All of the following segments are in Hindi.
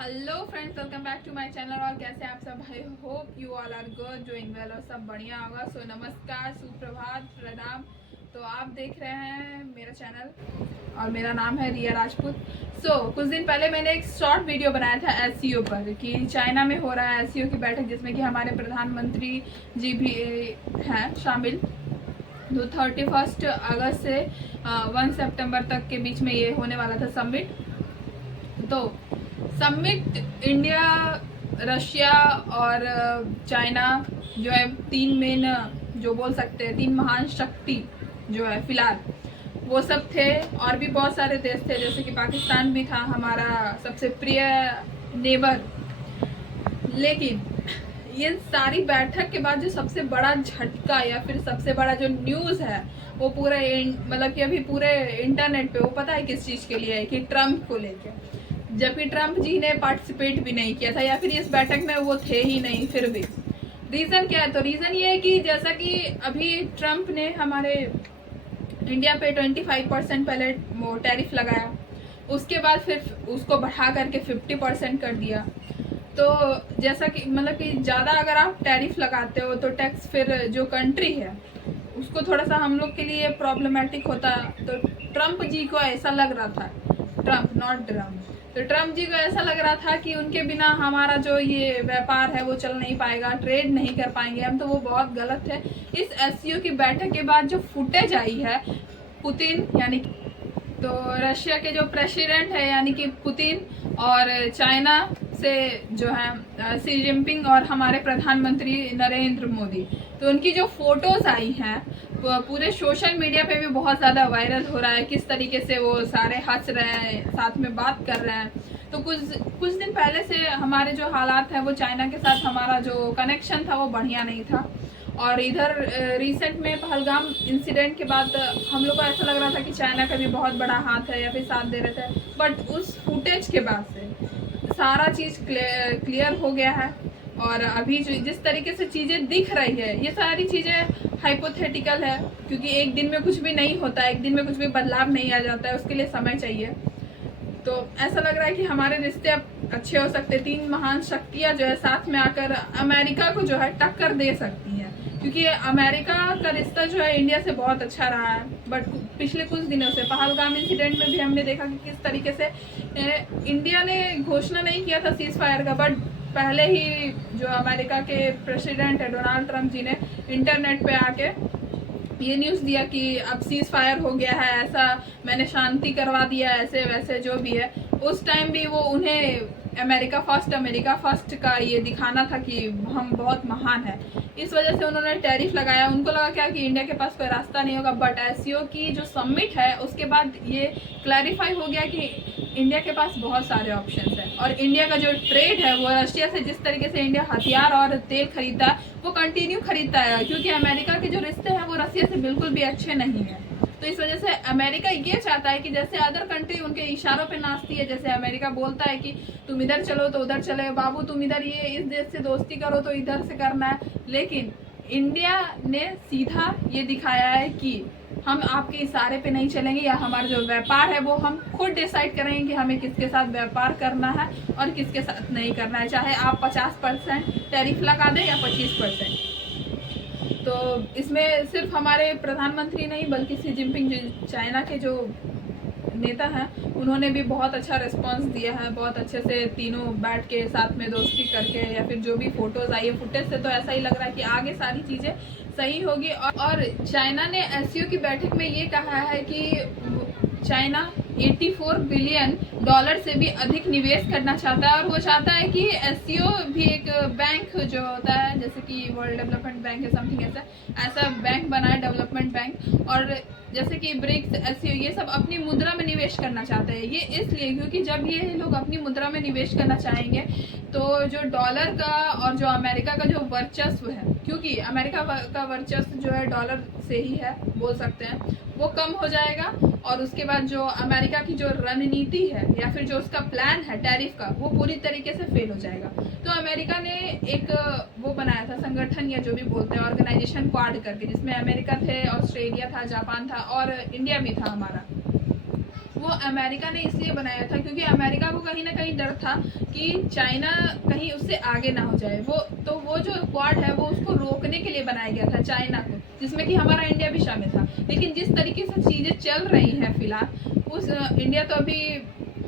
Hello friends, welcome back to my channel. और कैसे आप सब? I hope you all are good, doing well और सब बढ़िया होगा। सो नमस्कार, सुप्रभात, प्रणाम। तो आप देख रहे हैं मेरा चैनल और मेरा नाम है रिया राजपूत। कुछ दिन पहले मैंने एक शॉर्ट वीडियो बनाया था एसईओ पर कि चाइना में हो रहा है एसईओ की बैठक, जिसमें कि हमारे प्रधानमंत्री जी भी हैं शामिल। तो 31 अगस्त से 1 सितंबर तक के बीच में ये होने वाला था समिट। तो समिट इंडिया, रशिया और चाइना जो है तीन मेन, जो बोल सकते हैं तीन महान शक्ति जो है फिलहाल, वो सब थे। और भी बहुत सारे देश थे, जैसे कि पाकिस्तान भी था हमारा सबसे प्रिय नेबर। लेकिन ये सारी बैठक के बाद जो सबसे बड़ा झटका या फिर सबसे बड़ा जो न्यूज़ है वो पूरे मतलब कि अभी पूरे इंटरनेट पे, वो पता है किस चीज़ के लिए है? कि ट्रम्प को लेके। जबकि ट्रम्प जी ने पार्टिसिपेट भी नहीं किया था या फिर इस बैठक में वो थे ही नहीं। फिर भी रीज़न क्या है? तो रीज़न ये है कि जैसा कि अभी ट्रम्प ने हमारे इंडिया पे 25% पहले टैरिफ लगाया, उसके बाद फिर उसको बढ़ा करके 50% कर दिया। तो जैसा कि मतलब कि ज़्यादा अगर आप टैरिफ लगाते हो तो टैक्स फिर जो कंट्री है उसको थोड़ा सा हम लोग के लिए प्रॉब्लमेटिक होता। तो ट्रम्प जी को ऐसा लग रहा था, ट्रम्प नॉट ट्रम्प, तो ट्रम्प जी को ऐसा लग रहा था कि उनके बिना हमारा जो ये व्यापार है वो चल नहीं पाएगा, ट्रेड नहीं कर पाएंगे हम। तो वो बहुत गलत है। इस एससीओ की बैठक के बाद जो फुटेज आई है, पुतिन यानी तो रशिया के जो प्रेसिडेंट है यानी कि पुतिन और चाइना से जो है सी जिनपिंग और हमारे प्रधानमंत्री नरेंद्र मोदी, तो उनकी जो फोटोज़ आई हैं पूरे सोशल मीडिया पे भी बहुत ज़्यादा वायरल हो रहा है। किस तरीके से वो सारे हंस रहे हैं, साथ में बात कर रहे हैं। तो कुछ दिन पहले से हमारे जो हालात हैं वो चाइना के साथ हमारा जो कनेक्शन था वो बढ़िया नहीं था। और इधर रिसेंट में पहलगाम इंसिडेंट के बाद हम लोग को ऐसा लग रहा था कि चाइना का भी बहुत बड़ा हाथ है या फिर साथ दे रहे थे। बट उस फुटेज के बाद से सारा चीज़ क्लियर हो गया है। और अभी जिस तरीके से चीज़ें दिख रही है, ये सारी चीज़ें हाइपोथेटिकल है, क्योंकि एक दिन में कुछ भी नहीं होता है, एक दिन में कुछ भी बदलाव नहीं आ जाता है, उसके लिए समय चाहिए। तो ऐसा लग रहा है कि हमारे रिश्ते अब अच्छे हो सकते। तीन महान शक्तियाँ जो है साथ में आकर अमेरिका को जो है टक्कर दे सकती हैं, क्योंकि अमेरिका का रिश्ता जो है इंडिया से बहुत अच्छा रहा है। बट पिछले कुछ दिनों से पहलगाम इंसिडेंट में भी हमने देखा कि किस तरीके से इंडिया ने घोषणा नहीं किया था सीज फायर का, बट पहले ही जो अमेरिका के प्रेसिडेंट है डोनाल्ड ट्रम्प जी ने इंटरनेट पे आके ये न्यूज़ दिया कि अब सीज फायर हो गया है, ऐसा मैंने शांति करवा दिया, ऐसे वैसे जो भी है। उस टाइम भी वो उन्हें अमेरिका फर्स्ट का ये दिखाना था कि हम बहुत महान है। इस वजह से उन्होंने टैरिफ लगाया। उनको लगा क्या कि इंडिया के पास कोई रास्ता नहीं होगा। बट एससीओ की जो समिट है उसके बाद ये क्लैरिफाई हो गया कि इंडिया के पास बहुत सारे ऑप्शंस हैं। और इंडिया का जो ट्रेड है वो रशिया से, जिस तरीके से इंडिया हथियार और तेल खरीदता है वो कंटिन्यू खरीदता है, क्योंकि अमेरिका के जो रिश्ते हैं वो रशिया से बिल्कुल भी अच्छे नहीं हैं। तो इस वजह से अमेरिका ये चाहता है कि जैसे अदर कंट्री उनके इशारों पे नाचती है, जैसे अमेरिका बोलता है कि तुम इधर चलो तो उधर चले, बाबू तुम इधर ये इस देश से दोस्ती करो तो इधर से करना है। लेकिन इंडिया ने सीधा ये दिखाया है कि हम आपके इशारे पे नहीं चलेंगे, या हमारा जो व्यापार है वो हम खुद डिसाइड करेंगे कि हमें किसके साथ व्यापार करना है और किसके साथ नहीं करना है, चाहे आप 50% टैरिफ लगा दें या 25%। तो इसमें सिर्फ हमारे प्रधानमंत्री नहीं बल्कि सी जिनपिंग चाइना के जो नेता हैं उन्होंने भी बहुत अच्छा रिस्पांस दिया है। बहुत अच्छे से तीनों बैठ के साथ में दोस्ती करके, या फिर जो भी फोटोज़ आई है फुटेज से, तो ऐसा ही लग रहा है कि आगे सारी चीज़ें सही होगी। और चाइना ने एससीओ की बैठक में ये कहा है कि चाइना 84 बिलियन डॉलर से भी अधिक निवेश करना चाहता है। और वो चाहता है कि एससीओ भी एक बैंक जो होता है, जैसे कि वर्ल्ड डेवलपमेंट बैंक है समथिंग ऐसा बैंक बनाए, डेवलपमेंट बैंक। और जैसे कि ब्रिक्स, एससीओ, ये सब अपनी मुद्रा में निवेश करना चाहते हैं। ये इसलिए क्योंकि जब ये लोग अपनी मुद्रा में निवेश करना चाहेंगे तो जो डॉलर का और जो अमेरिका का जो वर्चस्व है, क्योंकि अमेरिका का वर्चस्व जो है डॉलर से ही है बोल सकते हैं, वो कम हो जाएगा। और उसके बाद जो अमेरिका की जो रणनीति है या फिर जो उसका प्लान है टैरिफ का, वो पूरी तरीके से फेल हो जाएगा। तो अमेरिका ने एक वो बनाया था संगठन, या जो भी बोलते हैं ऑर्गेनाइजेशन क्वाड करके, जिसमें अमेरिका थे, ऑस्ट्रेलिया था, जापान था और इंडिया भी था हमारा। वो अमेरिका ने इसलिए बनाया था क्योंकि अमेरिका को कहीं ना कहीं डर था कि चाइना कहीं उससे आगे ना हो जाए। वो जो क्वाड है वो उसको रोकने के लिए बनाया गया था चाइना को, जिसमें कि हमारा इंडिया भी शामिल था। लेकिन जिस तरीके से चीज़ें चल रही हैं फिलहाल, उस इंडिया तो अभी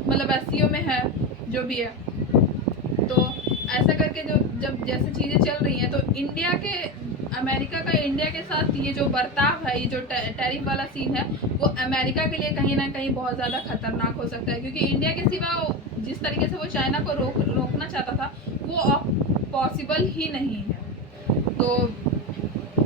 मतलब SCO में है जो भी है, तो ऐसा करके जब जैसे चीज़ें चल रही हैं तो अमेरिका का इंडिया के साथ ये जो बर्ताव है, ये जो टैरिफ वाला सीन है, वो अमेरिका के लिए कहीं ना कहीं बहुत ज़्यादा खतरनाक हो सकता है। क्योंकि इंडिया के सिवा जिस तरीके से वो चाइना को रोकना चाहता था वो पॉसिबल ही नहीं है। तो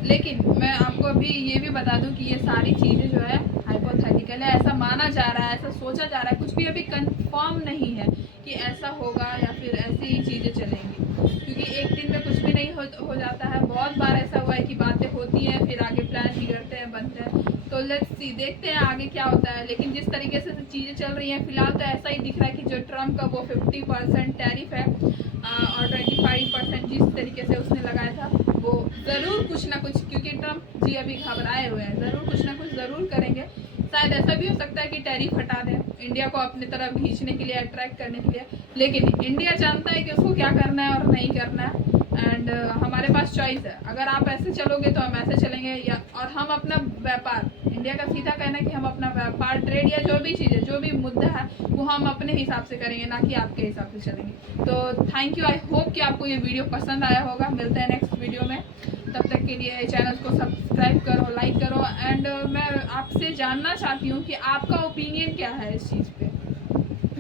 लेकिन मैं आपको अभी ये भी बता दूं कि ये सारी चीज़ें जो है हाइपोथेटिकल है, ऐसा माना जा रहा है, ऐसा सोचा जा रहा है, कुछ भी अभी कंफर्म नहीं है कि ऐसा होगा या फिर ऐसी ही चीज़ें चलेंगी। क्योंकि एक दिन में कुछ भी नहीं हो जाता है। बहुत बार ऐसा हुआ है कि बातें होती हैं फिर आगे प्लान बिगड़ते हैं, बनते हैं। तो लेट्स सी, देखते हैं आगे क्या होता है। लेकिन जिस तरीके से चीज़ें चल रही हैं फिलहाल तो ऐसा ही दिख रहा है कि जो ट्रम्प का वो 50% टैरिफ है और 25% जिस तरीके से उसने लगाया था, वो ज़रूर कुछ ना कुछ, क्योंकि ट्रम्प जी अभी घबराए हुए हैं, ज़रूर कुछ ना कुछ ज़रूर करेंगे। शायद ऐसा भी हो सकता है कि टैरिफ हटा दें, इंडिया को अपनी तरफ खींचने के लिए, अट्रैक्ट करने के लिए। लेकिन इंडिया जानता है कि उसको क्या करना है और नहीं करना है। एंड हमारे पास चॉइस है, अगर आप ऐसे चलोगे तो हम ऐसे चलेंगे, या और हम अपना व्यापार, इंडिया का सीधा कहना है कि हम अपना व्यापार, ट्रेड या जो भी चीज़ है, जो भी मुद्दा है, वो हम अपने हिसाब से करेंगे, ना कि आपके हिसाब से चलेंगे। तो थैंक यू, आई होप कि आपको ये वीडियो पसंद आया होगा। मिलते हैं नेक्स्ट वीडियो में, तब तक के लिए चैनल को सब्सक्राइब करो, लाइक करो। एंड मैं आपसे जानना चाहती हूँ कि आपका ओपिनियन क्या है इस चीज़ पे,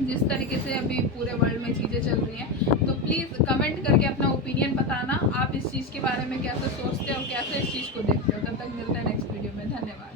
जिस तरीके से अभी पूरे वर्ल्ड में चीज़ें चल रही हैं। तो प्लीज़ कमेंट करके अपना ओपिनियन बताना, आप इस चीज़ के बारे में कैसे सोचते हो, कैसे इस चीज़ को देखते हो। तब तक मिलते हैं नेक्स्ट वीडियो में, धन्यवाद।